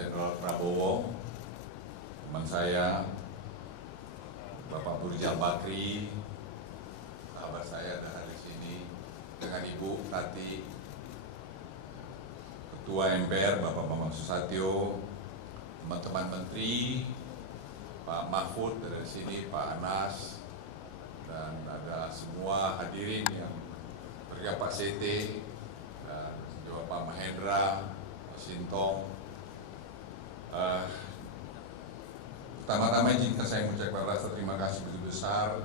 Jenderal Prabowo, teman saya, Bapak Burja Bakri, sahabat saya ada di sini, dengan Ibu Tati, Ketua MPR Bapak Bambang Susatyo, teman-teman Menteri, Pak Mahfud dari sini, Pak Anas, dan ada semua hadirin yang bergabung, Pak Sete, dan juga Pak Mahendra, Pak Sintong. Pertama-tama izinkan saya mengucapkan rasa terima kasih begitu besar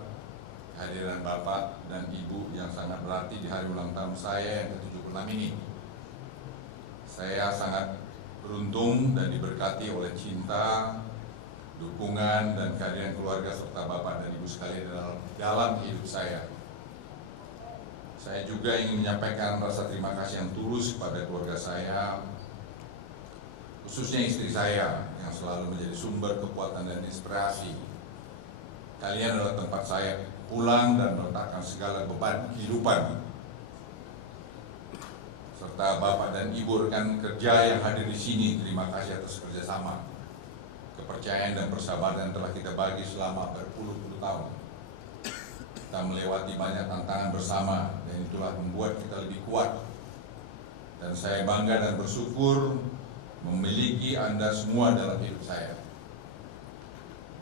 kehadiran Bapak dan Ibu yang sangat berarti di hari ulang tahun saya yang ke-76 ini. Saya sangat beruntung dan diberkati oleh cinta, dukungan, dan kehadiran keluarga serta Bapak dan Ibu sekalian dalam hidup saya. Saya juga ingin menyampaikan rasa terima kasih yang tulus kepada keluarga saya, khususnya istri saya yang selalu menjadi sumber kekuatan dan inspirasi. Kalian adalah tempat saya pulang dan meletakkan segala beban kehidupan. Serta Bapak dan Ibu rekan kerja yang hadir di sini, terima kasih atas kerjasama, kepercayaan dan persahabatan telah kita bagi selama berpuluh-puluh tahun. Kita melewati banyak tantangan bersama dan itulah membuat kita lebih kuat. Dan saya bangga dan bersyukur memiliki Anda semua dalam hidup saya.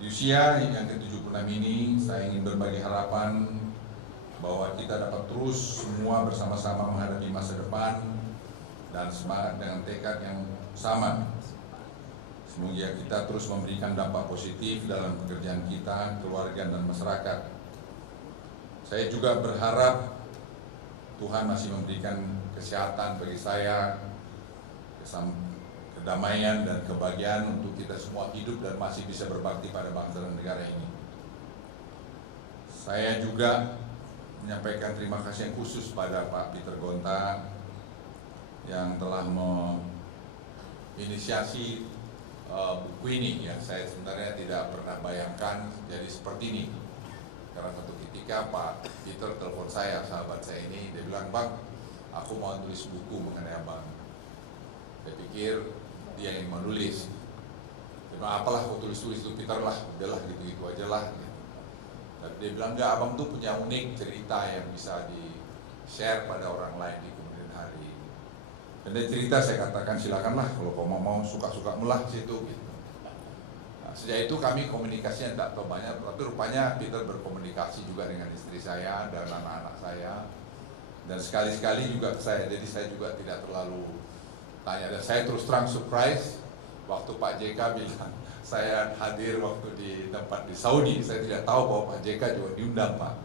Di usia yang ke-76 ini, saya ingin berbagi harapan bahwa kita dapat terus semua bersama-sama menghadapi masa depan dan semangat dengan tekad yang sama. Semoga kita terus memberikan dampak positif dalam pekerjaan kita, keluarga, dan masyarakat. Saya juga berharap Tuhan masih memberikan kesehatan bagi saya, kedamaian dan kebahagiaan untuk kita semua hidup dan masih bisa berbakti pada bangsa dan negara ini. Saya juga menyampaikan terima kasih yang khusus pada Pak Peter Gonta yang telah menginisiasi buku ini yang saya sebenarnya tidak pernah bayangkan jadi seperti ini. Karena satu ketika Pak Peter telepon saya, sahabat saya ini, dia bilang, "Bang, aku mau tulis buku mengenai Abang." Saya pikir dia yang menulis. Dia bilang, "Apalah kau tulis-tulis itu Peter lah, udahlah gitu-gitu aja lah." Tapi dia bilang, "Enggak, Abang tuh punya unik cerita yang bisa di-share pada orang lain di kemudian hari." Dan dia cerita, saya katakan silakanlah kalau kau mau suka-suka mulah situ gitu. Nah, sejak itu kami komunikasinya tidak terlalu banyak, tapi rupanya Peter berkomunikasi juga dengan istri saya dan anak-anak saya. Dan sekali-sekali juga ke saya, jadi saya juga tidak terlalu tanya. Dan saya terus terang surprise waktu Pak JK bilang saya hadir waktu di tempat di Saudi. Saya tidak tahu bahwa Pak JK juga diundang, Pak.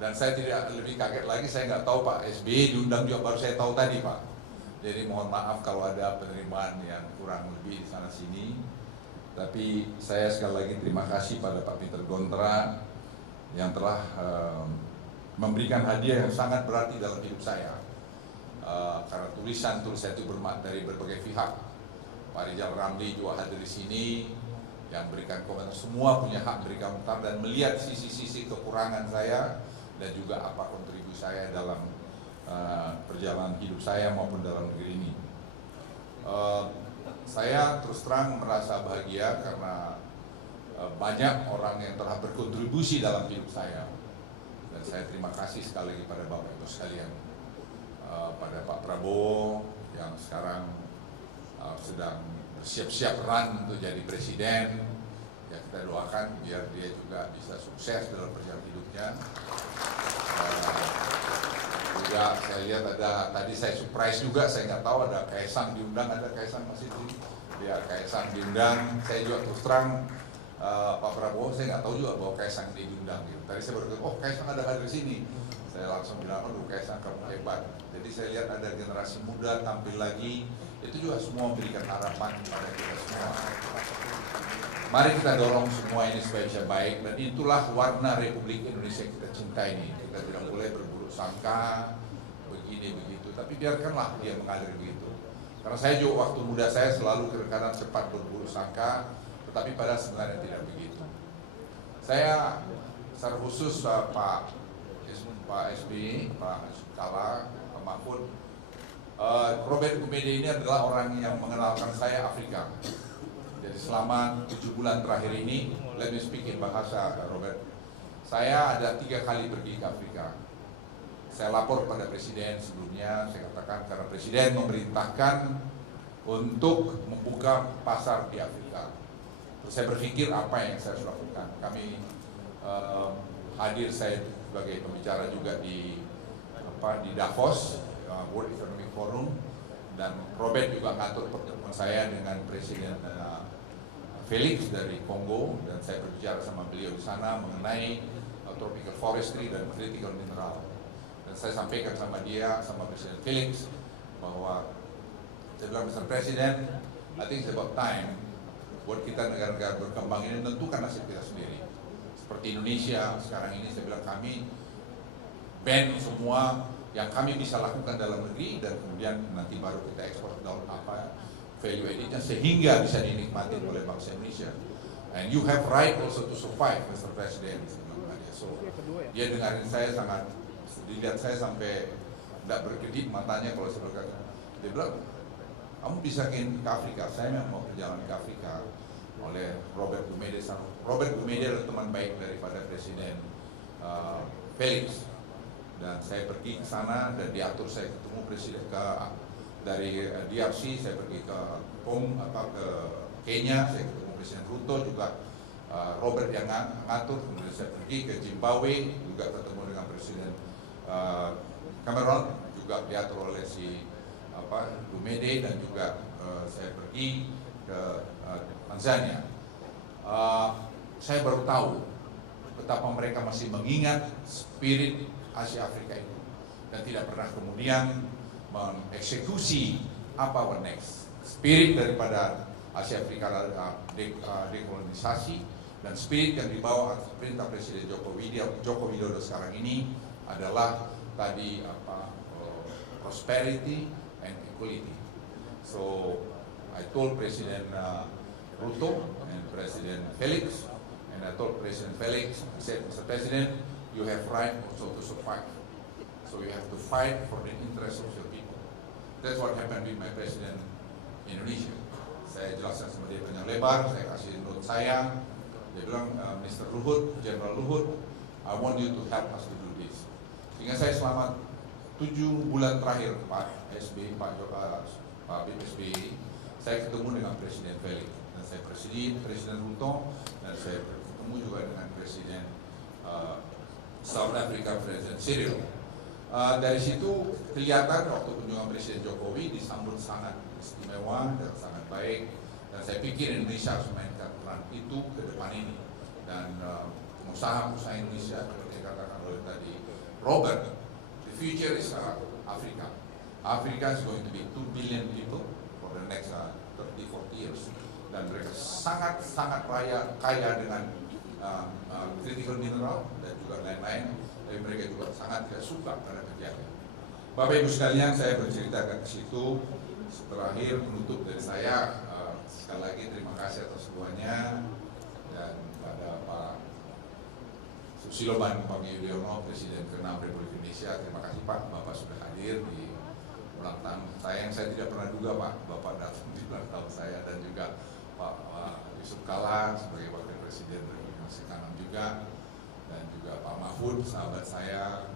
Dan saya tidak lebih kaget lagi, saya nggak tahu Pak SBY diundang juga, baru saya tahu tadi, Pak. Jadi mohon maaf kalau ada penerimaan yang kurang lebih di sana sini. Tapi saya sekali lagi terima kasih pada Pak Peter Gonta yang telah memberikan hadiah yang sangat berarti dalam hidup saya. Karena tulisan itu bermakna dari berbagai pihak. Pak Rizal Ramli juga hadir di sini yang berikan komentar, semua punya hak berikan komentar dan melihat sisi-sisi kekurangan saya dan juga apa kontribusi saya dalam perjalanan hidup saya maupun dalam negeri ini. Saya terus terang merasa bahagia karena banyak orang yang telah berkontribusi dalam hidup saya. Dan saya terima kasih sekali lagi pada Bapak Ibu sekalian. Pada Pak Prabowo yang sekarang sedang bersiap-siap run untuk jadi presiden, ya kita doakan biar dia juga bisa sukses dalam perjalanan hidupnya. Juga saya lihat ada, tadi saya surprise juga, saya nggak tahu ada Kaisang diundang, ada Kaisang masih di, ya Kaisang diundang. Saya juga terus terang Pak Prabowo, saya nggak tahu juga bahwa Kaisang diundang. Gitu. Tadi saya baru bilang, oh Kaisang ada hadir di sini. Saya langsung bilang, aduh Kaisang kamu hebat. Jadi saya lihat ada generasi muda tampil lagi, itu juga semua memberikan harapan kepada kita semua. Mari kita dorong semua ini supaya bisa baik, dan itulah warna Republik Indonesia yang kita cintai ini. Kita tidak boleh berburuk sangka, begini begitu, tapi biarkanlah dia mengalir begitu. Karena saya juga waktu muda saya selalu kadang cepat berburuk sangka, tetapi pada sebenarnya tidak begitu. Saya secara khusus Pak SBY, Pak Kala, Pak Mahfud, Robert Gumede ini adalah orang yang mengenalkan saya Afrika. Jadi selama 7 bulan terakhir ini, let me speak in bahasa Robert. Saya ada 3 kali pergi ke Afrika. Saya lapor pada Presiden sebelumnya, saya katakan karena Presiden memerintahkan untuk membuka pasar di Afrika. Terus saya berpikir apa yang saya harus lakukan. Kami hadir, saya sebagai pembicara juga di Davos, World Economic Forum, dan Robert juga ngatur pertemuan saya dengan Presiden Felix dari Kongo, dan saya berbicara sama beliau di sana mengenai tropical forestry dan critical mineral. Dan saya sampaikan sama dia, sama Presiden Felix, bahwa saya bilang, Mr. President, I think it's about time buat kita negara-negara berkembang ini menentukan nasib kita sendiri. Seperti Indonesia sekarang ini, saya bilang kami ban semua yang kami bisa lakukan dalam negeri, dan kemudian nanti baru kita ekspor daun value added-nya sehingga bisa dinikmati oleh bangsa Indonesia. And you have right also to survive, Mr. President. So dia dengarin saya, sangat dilihat saya sampai tidak berkedip matanya kalau saya berkata. Dia bilang, kamu bisa ke Afrika. Saya memang mau perjalanan ke Afrika oleh Robert Gumede. Robert Gumede adalah teman baik daripada Presiden Felix. Dan saya pergi ke sana dan diatur saya ketemu Presiden dari DRC, saya pergi ke Kenya, saya ketemu Presiden Ruto juga, Robert yang ngatur. Kemudian saya pergi ke Zimbabwe, juga ketemu dengan Presiden Cameron, juga diatur oleh si Gumede, dan juga saya pergi ke Tanzania. Saya baru tahu betapa mereka masih mengingat spirit Asia Afrika itu, dan tidak pernah kemudian mengeksekusi apa next. Spirit daripada Asia Afrika adalah dekolonisasi, dan spirit yang dibawa atas perintah Presiden Joko Widodo sekarang ini adalah tadi prosperity and equality. So I told Presiden Ruto and Presiden Felix, and I told Presiden Felix, I said, Mr. President, you have right also to survive. So you have to fight for the interest of your people. That's what happened with my President Indonesia. Saya jelaskan sama dia panjang lebar, saya kasih note saya. Dia bilang, Mr. Luhut, General Luhut, I want you to help us to do this. Sehingga saya selama 7 bulan terakhir, Pak SBY, Pak SBY, saya ketemu dengan Presiden Felix, dan saya Presiden Ruto, dan saya bertemu juga dengan Presiden South Africa, Presiden Cyril. Dari situ kelihatan waktu kunjungan Presiden Jokowi disambut sangat istimewa dan sangat baik, dan saya pikir Indonesia harus memainkan peran itu ke depan ini, dan usaha-usaha Indonesia seperti katakan oleh tadi Robert, the future is Africa. Africa is going to be 2 billion people for the next 30-40 years, dan mereka sangat kaya dengan critical mineral dan juga lain-lain, tapi mereka juga sangat tidak suka pada kerjanya. Bapak Ibu sekalian, saya bercerita ke situ. Terakhir penutup dari saya, sekali lagi terima kasih atas semuanya, dan pada Pak Susilo Bambang Yudhoyono, Presiden ke-6 Republik Indonesia, terima kasih Pak, Bapak sudah hadir di ulang tahun saya yang saya tidak pernah duga Pak, Bapak datang di ulang tahun saya, dan juga Pak Yusuf Kalla sebagai Wakil Presiden masih kanan juga, dan juga Pak Mahfud sahabat saya,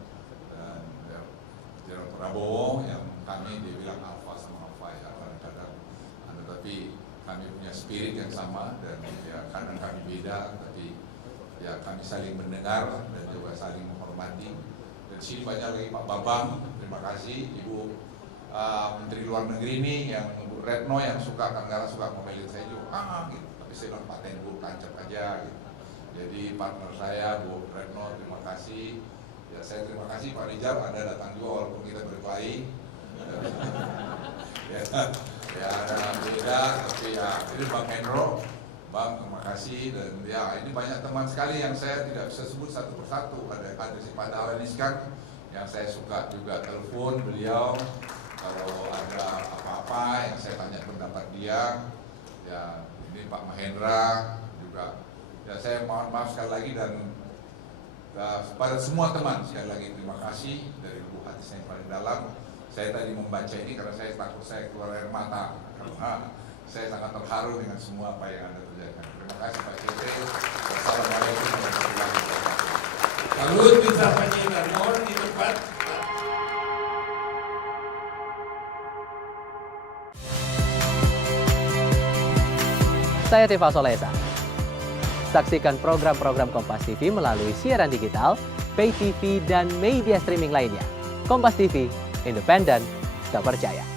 dan Jenderal Prabowo yang kami dibilang alfa sama alfa ya kadang-kadang, tapi kami punya spirit yang sama, dan ya kadang kami beda, tapi ya kami saling mendengar dan juga saling menghormati. Dan sini banyak lagi Pak Bambang, terima kasih Ibu Menteri Luar Negeri ini, yang Bu Retno yang kadang-kadang suka ngomelin saya juga, gitu. Tapi saya bilang paten Bu, tancap aja gitu. Jadi partner saya Bu Retno, terima kasih. Ya saya terima kasih Pak Rijal, Anda datang juga walaupun kita berkelahi. ya ada beda, tapi ya ini Bang Hendro, Bang terima kasih, dan ya ini banyak teman sekali yang saya tidak bisa sebut satu persatu. Ada si Pak Dahlan Iskan yang saya suka juga telepon beliau kalau ada apa-apa yang saya tanya pendapat dia. Ya ini Pak Mahendra juga. Ya saya mohon maaf sekali lagi, dan pada semua teman sekali lagi terima kasih dari lubuk hati saya yang paling dalam. Saya tadi membaca ini karena saya takut saya keluar air mata, karena saya sangat terharu dengan semua apa yang Anda kerjakan. Terima kasih Pak Cete. Wassalamualaikum warahmatullahi wabarakatuh. Kalau bisa penyiar mohon di tempat. Saya Tifa Solesa. Saksikan program-program Kompas TV melalui siaran digital, pay TV, dan media streaming lainnya. Kompas TV, independen, terpercaya.